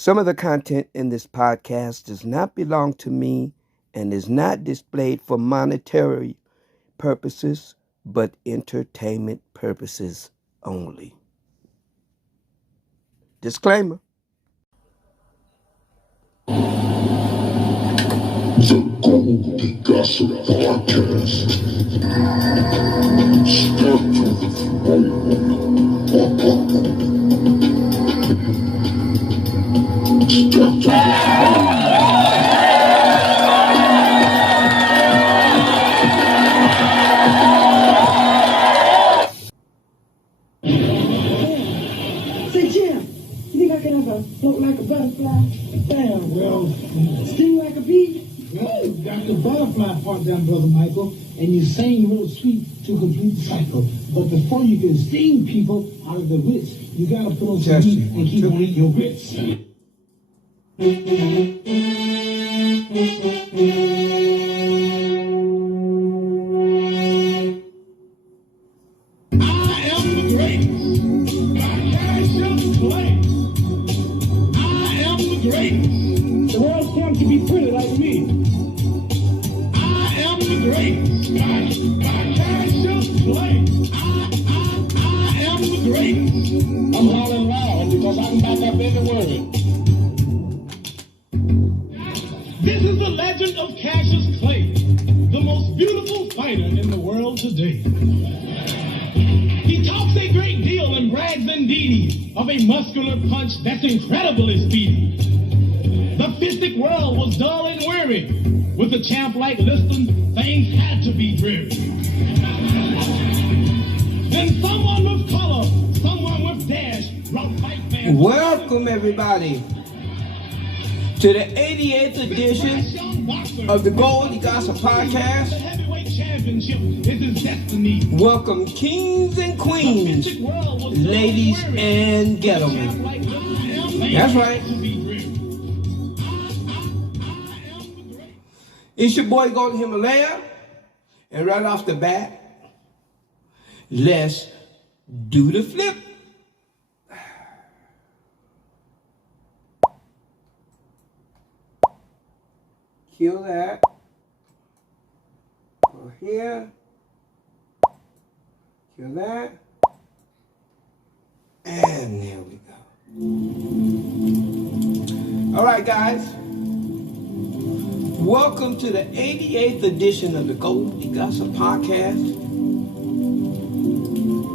Some of the content in this podcast does not belong to me and is not displayed for monetary purposes, but entertainment purposes only. Disclaimer. The Goldie Gossip Podcast. Start with Say, Jim, you think I can ever float like a butterfly? Damn, well, Sting like a bee? well, you got the butterfly part down, Brother Michael, and you sing real sweet to complete the cycle. But before you can sting people out of their wits, you gotta put on some meat and keep on eating your grits. The world can't be pretty like me. I am the greatest. I am the greatest. I'm howling loud because I can back up every word. This is the legend of Cassius Clay, the most beautiful fighter in the world today. He talks a great deal and brags indeed of a muscular punch that's incredibly speedy. The fistic world was dull and weary. With a champ like Liston, things had to be dreary. Then someone with color, someone with dash, brought fight fans. Welcome, everybody, to the 88th edition of the Goldie Gossip The Podcast. heavyweight championship is his destiny. Welcome, kings and queens, ladies and gentlemen. That's right. It's your boy Goldie Himalaya, and right off the bat, let's do the flip. Kill that. Go here. Kill that. And there we go. All right, guys. Welcome to the 88th edition of the Goldie Gossip Podcast.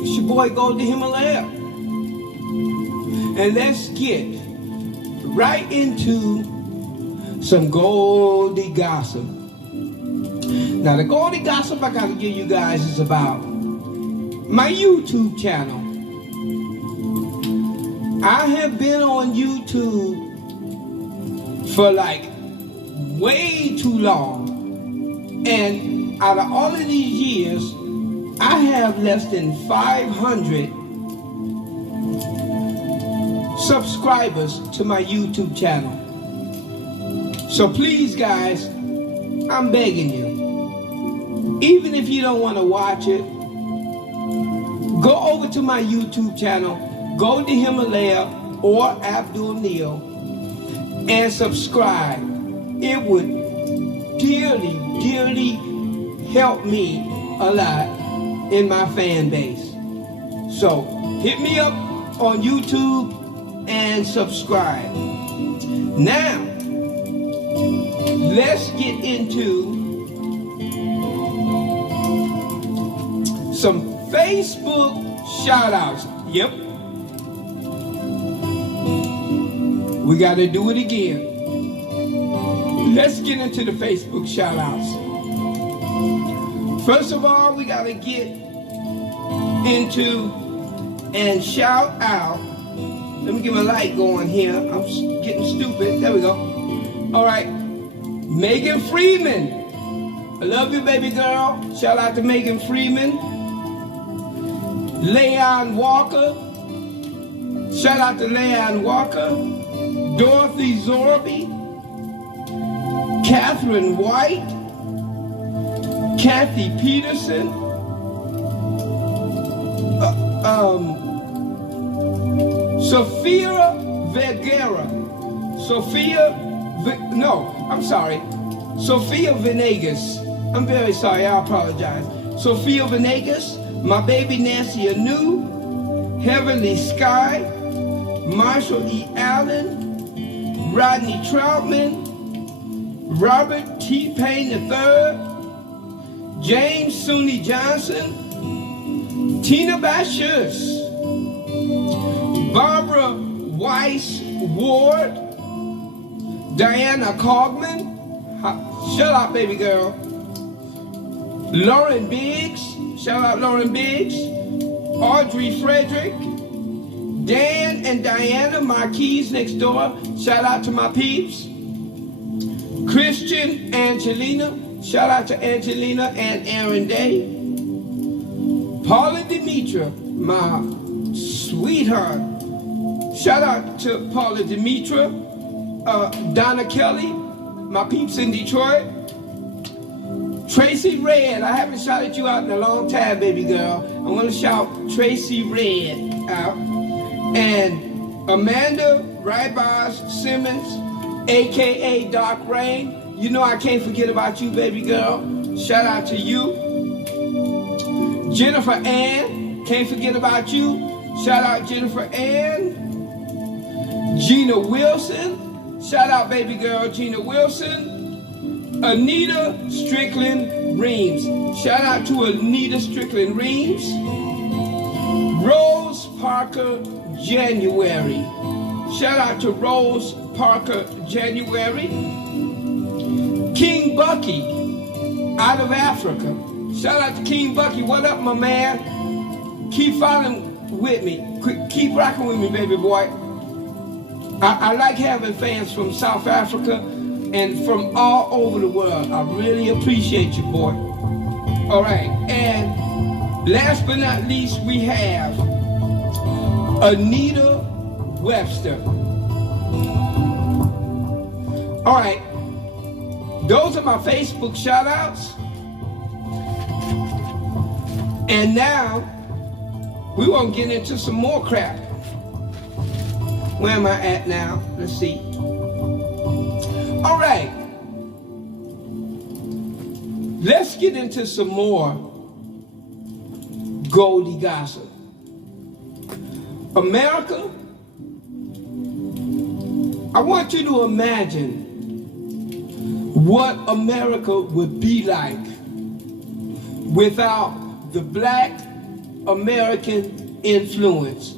It's your boy Goldie Himalaya. And let's get right into some Goldie Gossip. Now, the Goldie Gossip I gotta give you guys is about my YouTube channel. I have been on YouTube for like way too long, and out of all of these years, I have less than 500 subscribers to my YouTube channel. So please, guys, I'm begging you, even if you don't want to watch it, go over to my YouTube channel, Goldie Himalaya or Abdul Neal, and subscribe. It would dearly, dearly help me a lot in my fan base. So hit me up on YouTube and subscribe. Now, let's get into some Facebook shout-outs. Yep. We got to do it again. Let's get into the Facebook shout-outs. First of all, we got to get into and shout out. Let me get my light going here. I'm getting stupid. There we go. All right. Megan Freeman. I love you, baby girl. Shout out to Megan Freeman. Leon Walker. Shout out to Leon Walker. Dorothy Zorby. Catherine White, Kathy Peterson, Sophia Vergara, Sophia Venegas. I'm very sorry, I apologize. Sophia Venegas, my baby Nancy Anu, Heavenly Sky, Marshall E. Allen, Rodney Troutman, Robert T. Payne III, James Sooney Johnson, Tina Bashus, Barbara Weiss Ward, Diana Cogman, shut up baby girl, Lauren Biggs, shout out Lauren Biggs, Audrey Frederick, Dan and Diana Marquise next door, shout out to my peeps, Christian Angelina, shout out to Angelina and Aaron Day, Paula Demetra, my sweetheart, shout out to Paula Demetra, Donna Kelly, my peeps in Detroit, Tracy Red, I haven't shouted you out in a long time, baby girl. I'm gonna shout Tracy Red out. And Amanda Rybars Simmons, AKA Dark Rain. You know I can't forget about you, baby girl. Shout out to you. Jennifer Ann, can't forget about you. Shout out Jennifer Ann. Gina Wilson, shout out baby girl Gina Wilson. Anita Strickland Reams, shout out to Anita Strickland Reams. Rose Parker January, shout out to Rose Parker January. King Bucky out of Africa, shout out to King Bucky. What up, my man? Keep following with me, keep rocking with me, baby boy. I like having fans from South Africa and from all over the world. I really appreciate you, boy. All right, and last but not least, we have Anita Webster. All right, those are my Facebook shout-outs. And now, we want to get into some more crap. Where am I at now? Let's see. All right. Let's get into some more Goldie Gossip. America, I want you to imagine what America would be like without the Black American influence.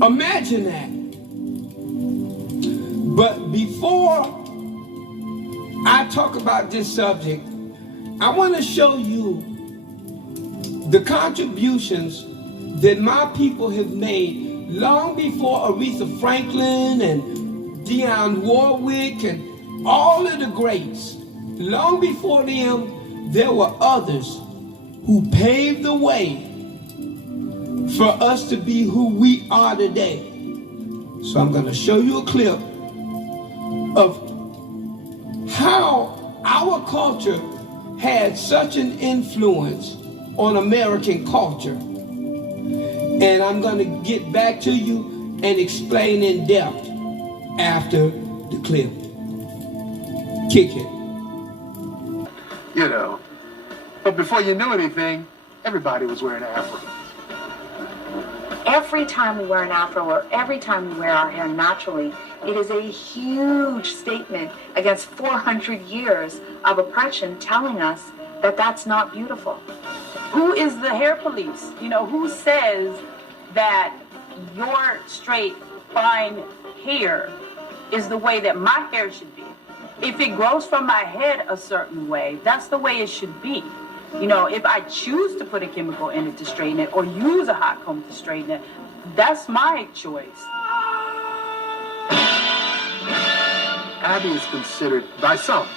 Imagine that. But before I talk about this subject, I want to show you the contributions that my people have made long before Aretha Franklin and Dionne Warwick and all of the greats. Long before them, there were others who paved the way for us to be who we are today. So I'm going to show you a clip of how our culture had such an influence on American culture. And I'm going to get back to you and explain in depth after the clip. Kick it. You know, but before you knew anything, everybody was wearing afros. Every time we wear an afro or every time we wear our hair naturally, it is a huge statement against 400 years of oppression telling us that that's not beautiful. Who is the hair police? You know, who says that your straight, fine hair is the way that my hair should be? If it grows from my head a certain way, that's the way it should be. You know, if I choose to put a chemical in it to straighten it or use a hot comb to straighten it, that's my choice. Abby is considered by some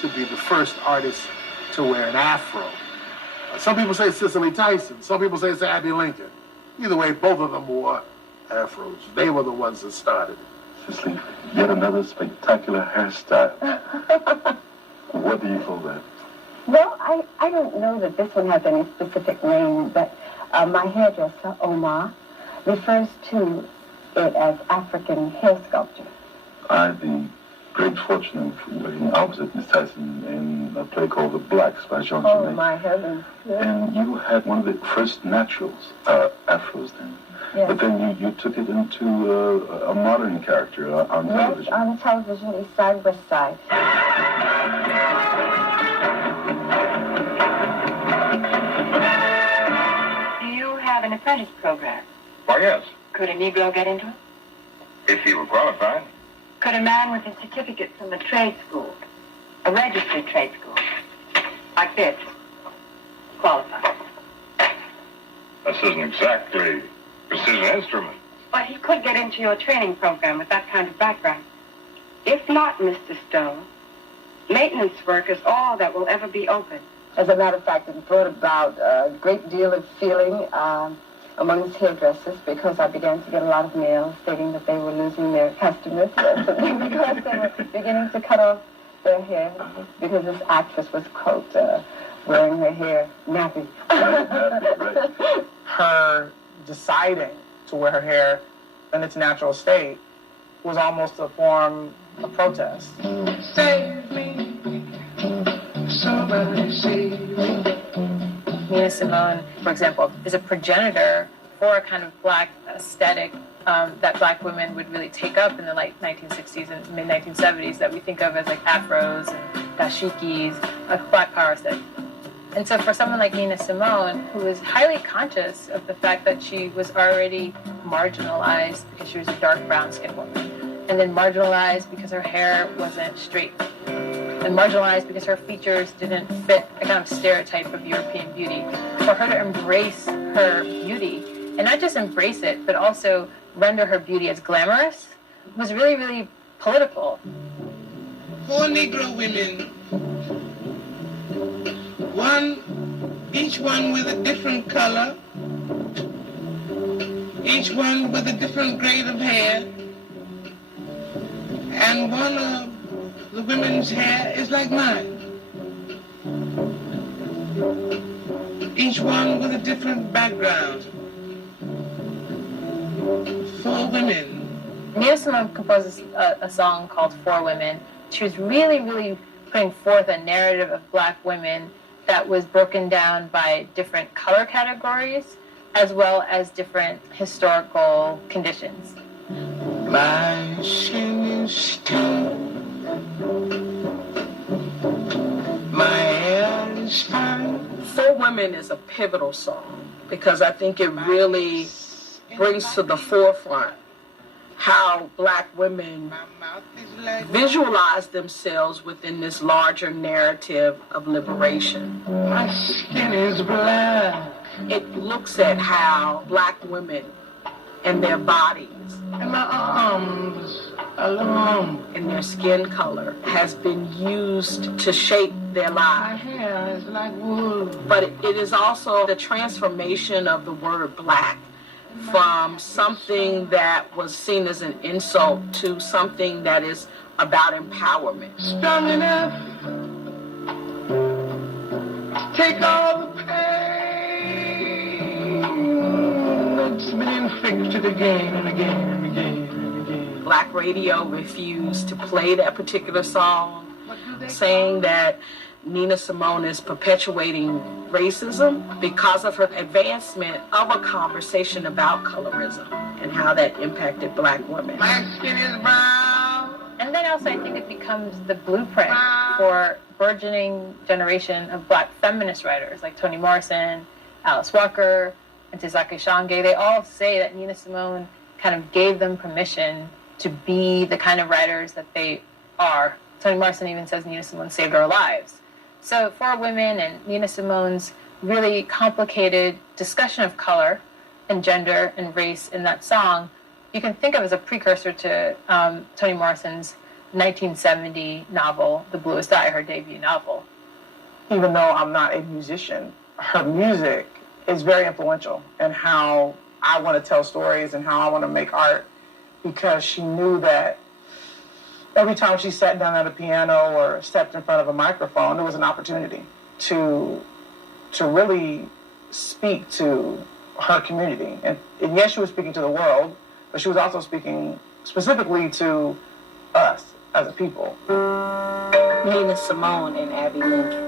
to be the first artist to wear an afro. Some people say it's Cicely Tyson. Some people say it's Abby Lincoln. Either way, both of them wore afros. They were the ones that started. Cicely, yet another spectacular hairstyle. What do you call that? Well, I don't know that this one has any specific name, but my hairdresser, Omar, refers to it as African hair sculpture. I had the great fortune of working opposite Miss Tyson in a play called The Blacks by Jean Oh, Genet. my heavens. Yes. And you had one of the first naturals, afros then. Yes. But then you took it into a modern character on television. Yes, on television, East Side, West Side. Do you have an apprentice program? Why, yes. Could a Negro get into it? If he were qualified. Could a man with a certificate from a trade school, a registered trade school, like this, qualify? This isn't exactly precision instrument. But he could get into your training program with that kind of background. If not, Mr. Stone, maintenance work is all that will ever be open. As a matter of fact, it brought about a great deal of feeling amongst hairdressers because I began to get a lot of mail stating that they were losing their customers because they were beginning to cut off their hair because this actress was, quote, wearing her hair nappy. Her deciding to wear her hair in its natural state was almost a form of protest. Save me, somebody save me. Nina Simone, for example, is a progenitor for a kind of black aesthetic that black women would really take up in the late 1960s and mid-1970s that we think of as like afros and dashikis, like black power aesthetic. And so for someone like Nina Simone, who is highly conscious of the fact that she was already marginalized because she was a dark brown-skinned woman, and then marginalized because her hair wasn't straight, and marginalized because her features didn't fit a kind of stereotype of European beauty, for her to embrace her beauty, and not just embrace it, but also render her beauty as glamorous, was really, really political. 4 Negro women, each one with a different color, each one with a different grade of hair, and one of the women's hair is like mine. Each one with a different background. 4 women. Nina Simone composes a song called 4 Women. She was really, really putting forth a narrative of black women that was broken down by different color categories as well as different historical conditions. My skin is thin. My hair is fine. 4 Women is a pivotal song because I think it really brings to the forefront how black women visualize themselves within this larger narrative of liberation. My skin is black. It looks at how black women and their bodies And my arms are long. and their skin color has been used to shape their My lives. hair is like wood. But it is also the transformation of the word black from something that was seen as an insult to something that is about empowerment. Strong enough to take all the pain that's been inflicted again and again and again and again. Black radio refused to play that particular song, saying that Nina Simone is perpetuating racism because of her advancement of a conversation about colorism and how that impacted black women. My skin is brown. And then also I think it becomes the blueprint for burgeoning generation of black feminist writers like Toni Morrison, Alice Walker, and Ntozake Shange. They all say that Nina Simone kind of gave them permission to be the kind of writers that they are. Toni Morrison even says Nina Simone saved our lives. So 4 Women and Nina Simone's really complicated discussion of color and gender and race in that song, you can think of as a precursor to Toni Morrison's 1970 novel, The Bluest Eye, her debut novel. Even though I'm not a musician, her music is very influential in how I want to tell stories and how I want to make art, because she knew that every time she sat down at a piano or stepped in front of a microphone, there was an opportunity to really speak to her community. And yes, she was speaking to the world, but she was also speaking specifically to us as a people. Nina Simone and Abby Lincoln.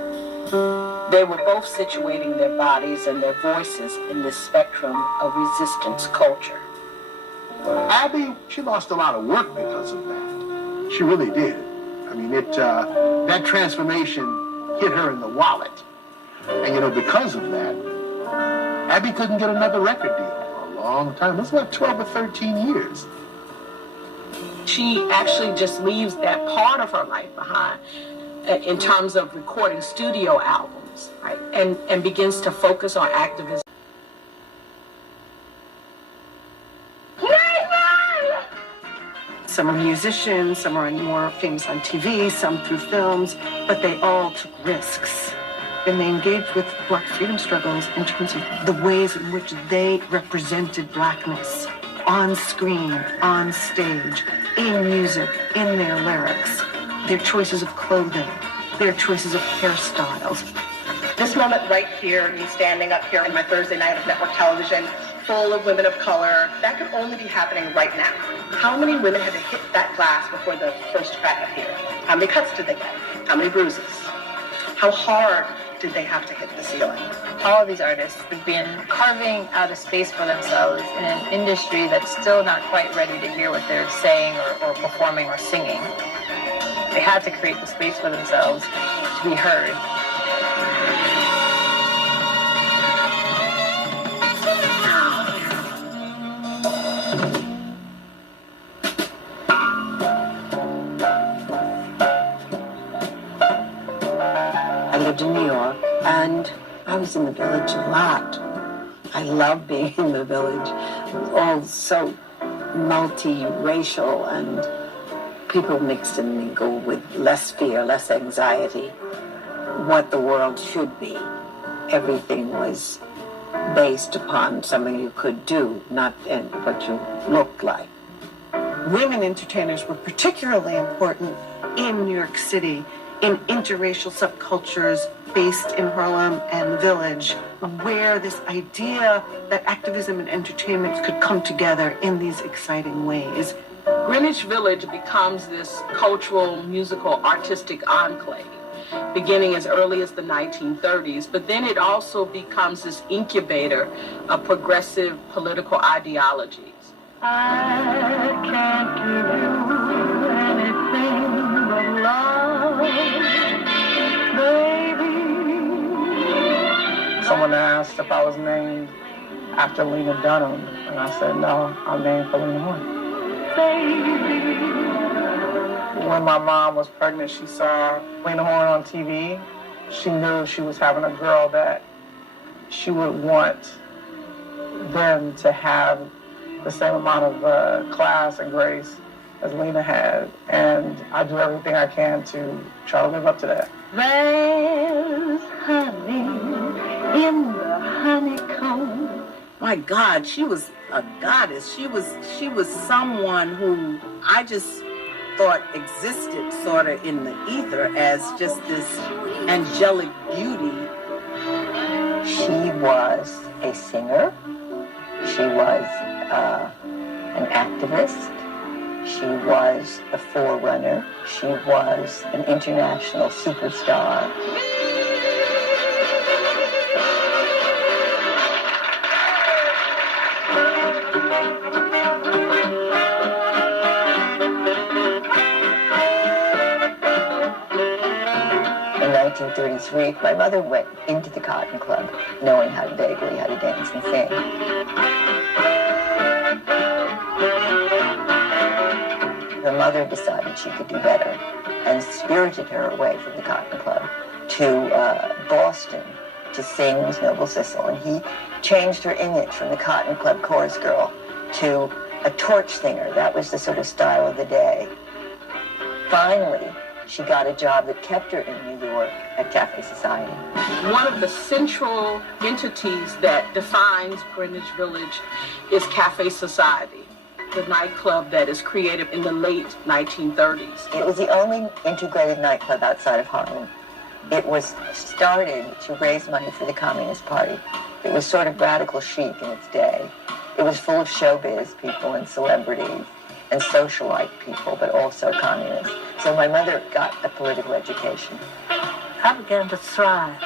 They were both situating their bodies and their voices in this spectrum of resistance culture. Abby, she lost a lot of work because of that. She really did. I mean, that transformation hit her in the wallet. And, because of that, Abby couldn't get another record deal for a long time. It was about 12 or 13 years. She actually just leaves that part of her life behind in terms of recording studio albums, right? And begins to focus on activism. Some are musicians, some are more famous on TV, some through films, but they all took risks. And they engaged with Black freedom struggles in terms of the ways in which they represented Blackness on screen, on stage, in music, in their lyrics, their choices of clothing, their choices of hairstyles. This moment right here, me standing up here on my Thursday night of network television, full of women of color, that could only be happening right now. How many women had to hit that glass before the first crack appeared? How many cuts did they get? How many bruises? How hard did they have to hit the ceiling? All of these artists have been carving out a space for themselves in an industry that's still not quite ready to hear what they're saying or performing or singing. They had to create the space for themselves to be heard. I lived in New York, and I was in the Village a lot. I love being in the Village. All so multi-racial, and people mixed and mingled with less fear, less anxiety. What the world should be. Everything was based upon something you could do, not what you looked like. Women entertainers were particularly important in New York City, in interracial subcultures based in Harlem and the Village, where this idea that activism and entertainment could come together in these exciting ways. Greenwich Village becomes this cultural, musical, artistic enclave, beginning as early as the 1930s, but then it also becomes this incubator of progressive political ideologies. I can't give you anything but love, baby. Someone asked if I was named after Lena Dunham, and I said, no, I'm named for Lena Horne. When my mom was pregnant, she saw Lena Horne on TV. She knew she was having a girl that she would want them to have the same amount of class and grace as Lena had. And I do everything I can to try to live up to that. There's honey in the honeycomb. My God, she was a goddess. She was someone who I just thought existed sort of in the ether as just this angelic beauty. She was a singer. She was an activist. She was a forerunner. She was an international superstar. In 1933, my mother went into the Cotton Club knowing vaguely how to dance and sing. Her mother decided she could do better and spirited her away from the Cotton Club to Boston to sing with Noble Sissle. And he changed her image from the Cotton Club chorus girl to a torch singer. That was the sort of style of the day. Finally, she got a job that kept her in New York at Cafe Society. One of the central entities that defines Greenwich Village is Cafe Society, the nightclub that is created in the late 1930s. It was the only integrated nightclub outside of Harlem. It was started to raise money for the Communist Party. It was sort of radical chic in its day. It was full of showbiz people and celebrities. and socialite people, but also communists. So my mother got a political education. I began to thrive.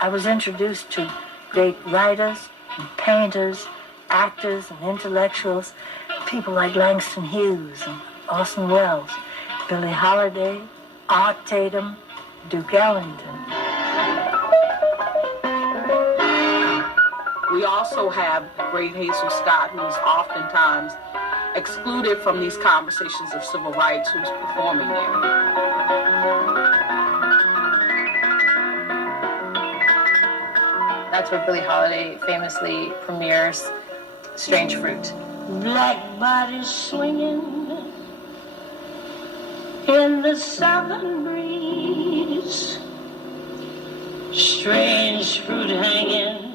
I was introduced to great writers and painters, actors and intellectuals, people like Langston Hughes and Orson Welles, Billie Holiday, Art Tatum, Duke Ellington. We also have great Hazel Scott, who's oftentimes excluded from these conversations of civil rights, who's performing there. That's where Billie Holiday famously premieres Strange Fruit. Black bodies swinging in the southern breeze, strange fruit hanging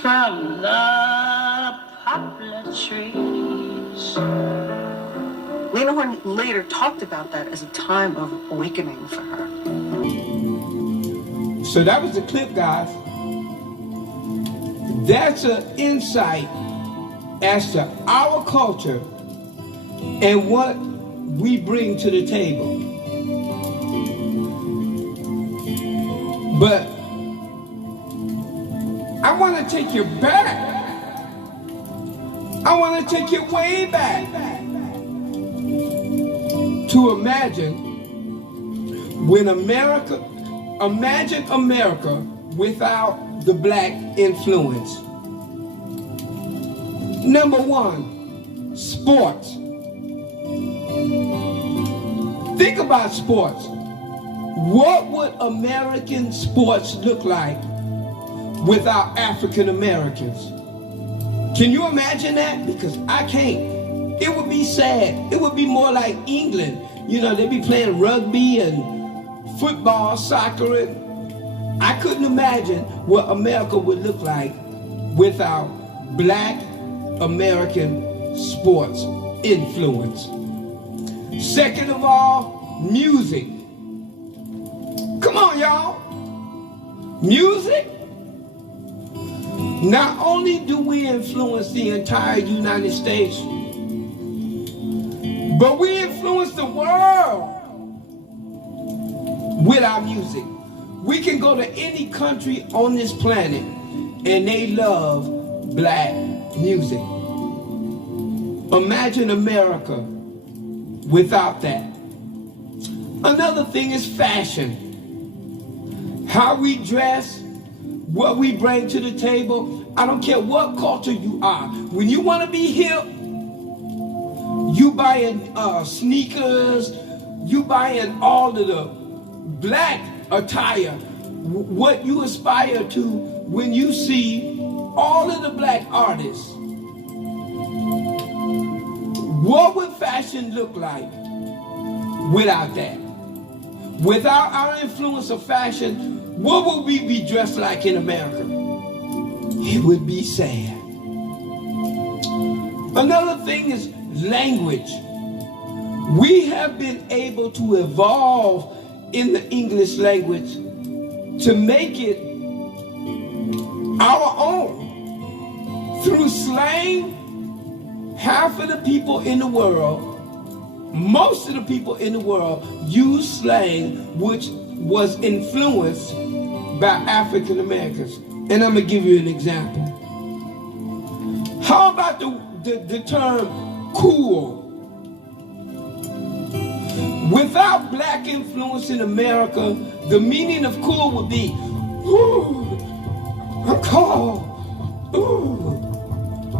from the poplar trees. Lena Horne later talked about that as a time of awakening for her. So that was the clip, guys. That's an insight as to our culture and what we bring to the table. But I want to take you back. I want to take you way back to imagine America without the black influence. Number one, sports. Think about sports. What would American sports look like without African Americans? Can you imagine that? Because I can't. It would be sad. It would be more like England. You know, they'd be playing rugby and football, soccer, and I couldn't imagine what America would look like without black American sports influence. Second of all, music. Come on, y'all. Music. Not only do we influence the entire United States, but we influence the world with our music. We can go to any country on this planet and they love black music. Imagine America without that. Another thing is fashion. How we dress, what we bring to the table. I don't care what culture you are. When you want to be hip, you buying sneakers, you buying all of the black attire. What you aspire to when you see all of the black artists. What would fashion look like without that? Without our influence of fashion, what would we be dressed like in America? It would be sad. Another thing is language. We have been able to evolve in the English language to make it our own. Through slang, half of the people in the world, most of the people in the world use slang which was influenced by African Americans. And I'm gonna give you an example. How about the term cool? Without black influence in America, the meaning of cool would be, ooh, I'm cold. Ooh.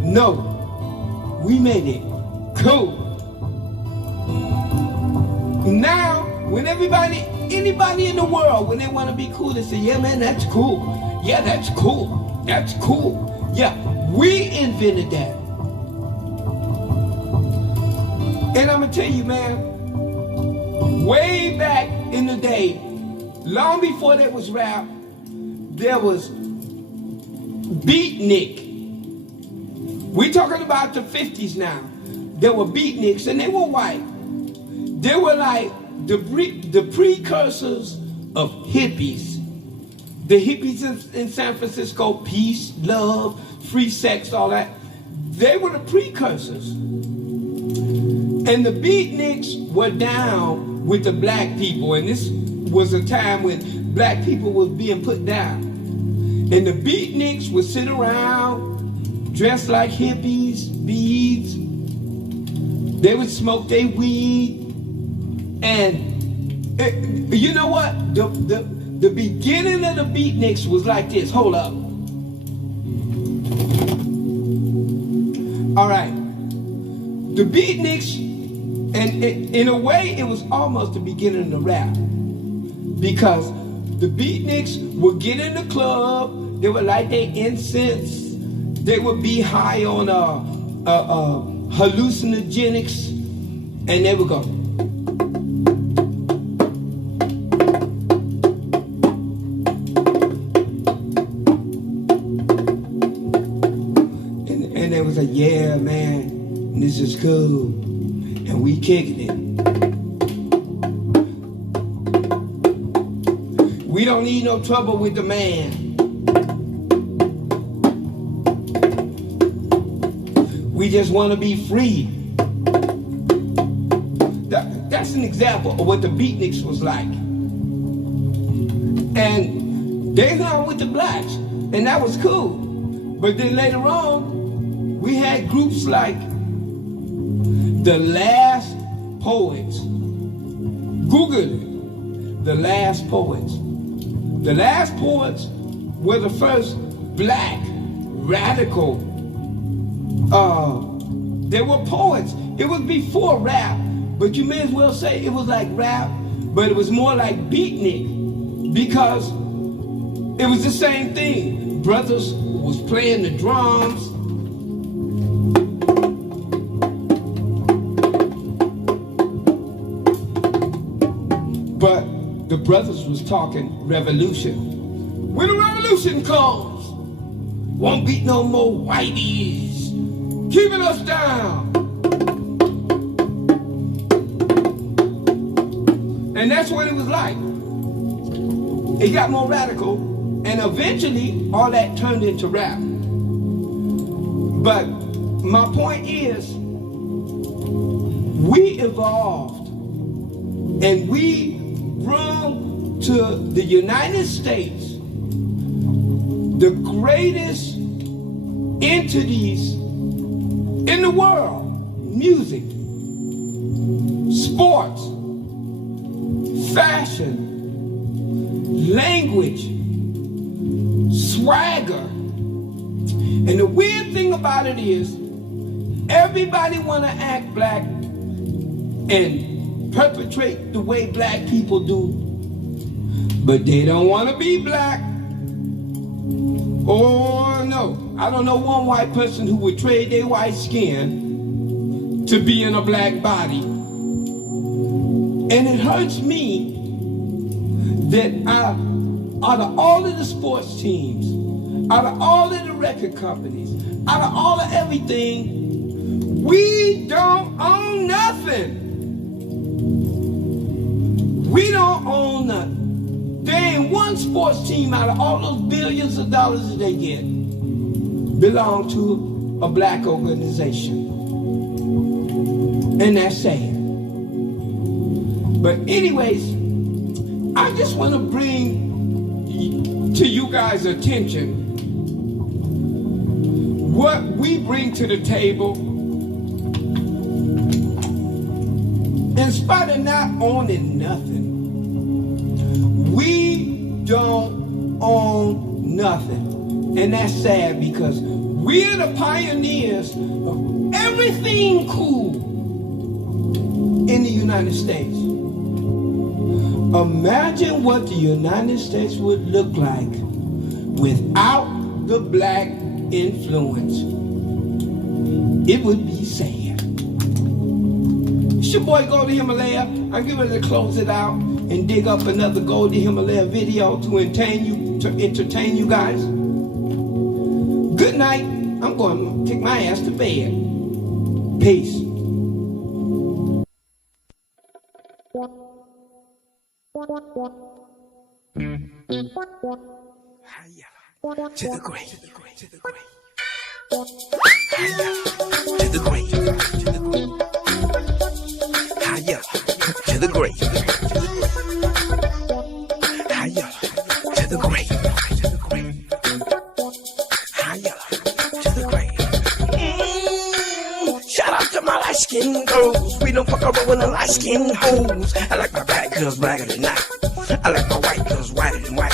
No, we made it cool. Now, when anybody in the world, when they want to be cool, they say, yeah, man, that's cool. Yeah, that's cool. That's cool. Yeah, we invented that. And I'm going to tell you, man, way back in the day, long before there was rap, there was beatnik. We're talking about the 50s now. There were beatniks, and they were white. They were like the precursors of hippies. The hippies in San Francisco, peace, love, free sex, all that. They were the precursors. And the beatniks were down with the black people, and this was a time when black people was being put down. And the beatniks would sit around, dressed like hippies, beads. They would smoke their weed. And you know what? The beginning of the beatniks was like this. Hold up. All right. The beatniks, and in a way, it was almost the beginning of rap. Because the beatniks would get in the club, they would light their incense, they would be high on hallucinogenics, and they would go. And they was like, yeah, man, this is cool, and we kicking it. We don't need no trouble with the man. We just want to be free. That's an example of what the beatniks was like. And they hung with the blacks, and that was cool. But then later on, we had groups like the Last Poets. Google it. The Last Poets. The Last Poets were the first black radical. They were poets. It was before rap, but you may as well say it was like rap, but it was more like beatnik, because it was the same thing. Brothers was playing the drums. But the brothers was talking revolution. When the revolution comes, won't be no more whiteys keeping us down. And that's what it was like. It got more radical, and eventually all that turned into rap. But my point is, we evolved, and we brought to the United States the greatest entities in the world: music, sports, fashion, language, swagger. And the weird thing about it is, everybody want to act black and perpetrate the way black people do, but they don't want to be black. Oh no, I don't know one white person who would trade their white skin to be in a black body. And it hurts me that out of all of the sports teams, out of all of the record companies, out of all of everything, we don't own nothing. We don't own nothing. There ain't one sports team out of all those billions of dollars that they get belong to a black organization. And that's sad. But anyways, I just want to bring to you guys' attention what we bring to the table. In spite of not owning nothing, we don't own nothing. And that's sad, because we're the pioneers of everything cool in the United States. Imagine what the United States would look like without the black influence. It would be sad. It's your boy Goldie Himalaya. I'm getting ready to close it out and dig up another Goldie Himalaya video to entertain you guys. Good night. I'm going to take my ass to bed. Peace. To the great, to the great, to the great. To the great, to the great. yellow to the grave. High yellow to the grave. High yellow to the grave. Shout out to my light skin girls. We don't fuck around with the light skin hoes. I like my black girls blacker than night. I like my white girls whiter than white.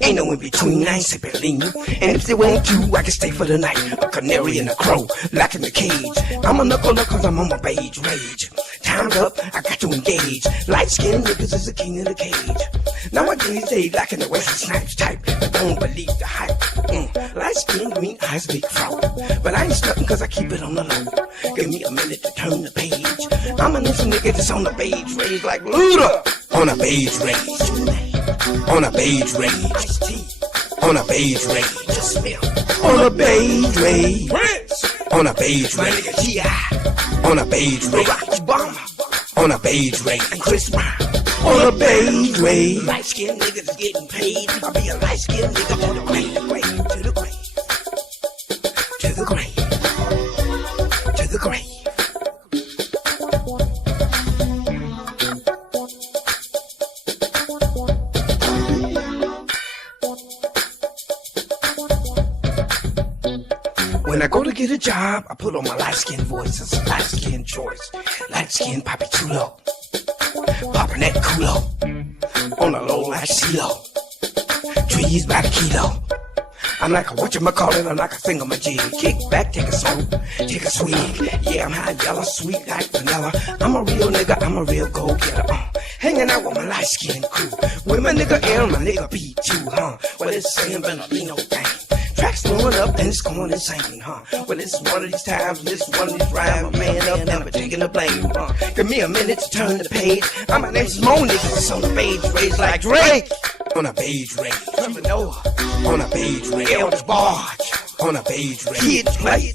Ain't no in between, I ain't sipping lean. And if they want to, I can stay for the night. A canary and a crow, locked in the cage. I'm a knuckle cause I'm on my beige rage. Time's up, I got to engage. Light skinned niggas is the king of the cage. Nowadays they lacking the Wesley Snipes type, but don't believe the hype. Light skin, green eyes, big frown. But I ain't stunting cause I keep it on the low. Give me a minute to turn the page. I'm a nice nigga that's on the beige rage like Luda. On a beige rage. On a beige rage. On a beige rage. Just smell. On a beige rage. On a beige rage. On a beige rage. On a beige rage. And Chris Brown. On a beige rage. Light skinned niggas is getting paid. I'll be a light skinned nigga to the grave. To the grave. To the grave. To the grave. When I go to get a job, I put on my light-skinned voice. It's a light-skinned choice. Light-skinned Poppy Chulo. Poppin' that culo. On a low like CeeLo. Trees by the kilo. I'm like a whatchamacallit, I'm like a thingamajig. Kick back, take a smoke, take a swig. Yeah, I'm high yellow, sweet like vanilla. I'm a real nigga, I'm a real go-getter. Hanging out with my light-skinned crew. With my nigga L, my nigga B too, huh? Well, it's saying Bernardino thing. Tracks blowing up and it's going insane, huh? Well, this is one of these times, this is one of these rhymes, a man up, never taking the blame, huh? Give me a minute to turn the page. I'm a next Mo niggas that's on the beige rage like Drake. On a beige rage. Trevor Noah. On a beige rage. Elders Barge. On a beige rage. Kids Play.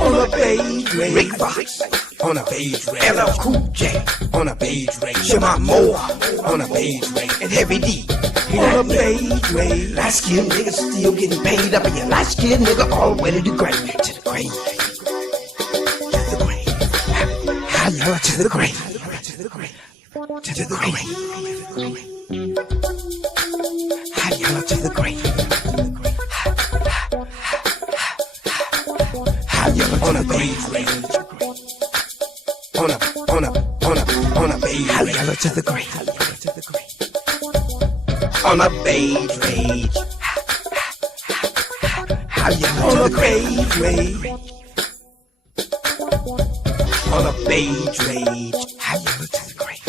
On a beige rage. Rick Fox. On a beige rage. LL Cool J. On a beige rage. Shema Moore. On a beige rage. And Heavy D. On a beige rage. Light skinned niggas still getting paid up in your light skinned nigga all the way to the grave. To the grave. To the grave. High yellow to the grave. To the grave. To the grave. High yellow to the grave. High yellow on a beige rage. On a beige high yellow to the grave. On a beige rage. High yellow to the beige rage. On a beige rage. High yellow to the grave.